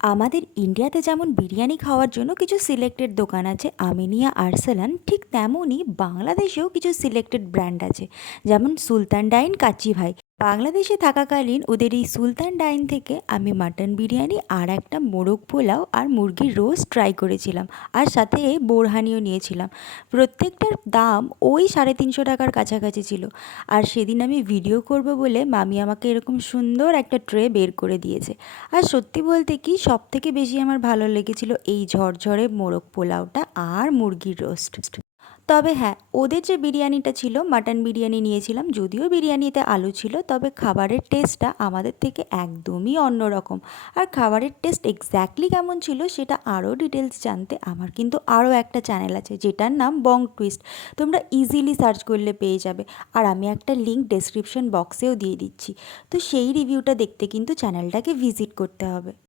আমাদের ইন্ডিয়াতে যেমন বিরিয়ানি খাওয়ার জন্য কিছু সিলেক্টেড দোকান আছে আমিনিয়া আরসালান, ঠিক তেমনই বাংলাদেশেও কিছু সিলেক্টেড ব্র্যান্ড আছে, যেমন সুলতান ডাইন, কাচ্চি ভাই। বাংলাদেশে থাকাকালীন ওদের এই সুলতান ডাইন থেকে আমি মাটন বিরিয়ানি আর একটা মোরগ পোলাও আর মুরগির রোস্ট ট্রাই করেছিলাম, আর সাথে বোরহানিও নিয়েছিলাম। প্রত্যেকটার দাম ওই 350 টাকার কাছাকাছি ছিল। আর সেদিন আমি ভিডিও করব বলে মামি আমাকে এরকম সুন্দর একটা ট্রে বের করে দিয়েছে। আর সত্যি বলতে কি, সবথেকে বেশি আমার ভালো লেগেছিল এই ঝরঝরে মোরগ পোলাওটা আর মুরগির রোস্ট। তবে হ্যাঁ, ওদের যে বিরিয়ানিটা ছিল, মাটন বিরিয়ানি নিয়েছিলাম, যদিও বিরিয়ানিতে আলু ছিল, তবে খাবারের টেস্টটা আমাদের থেকে একদমই অন্যরকম। আর খাবারের টেস্ট এক্স্যাক্টলি কেমন ছিল সেটা আরও ডিটেলস জানতে আমার কিন্তু আরও একটা চ্যানেল আছে যেটার নাম বং টুইস্ট। তোমরা ইজিলি সার্চ করলে পেয়ে যাবে, আর আমি একটা লিঙ্ক ডেসক্রিপশন বক্সেও দিয়ে দিচ্ছি। তো সেই রিভিউটা দেখতে কিন্তু চ্যানেলটাকে ভিজিট করতে হবে।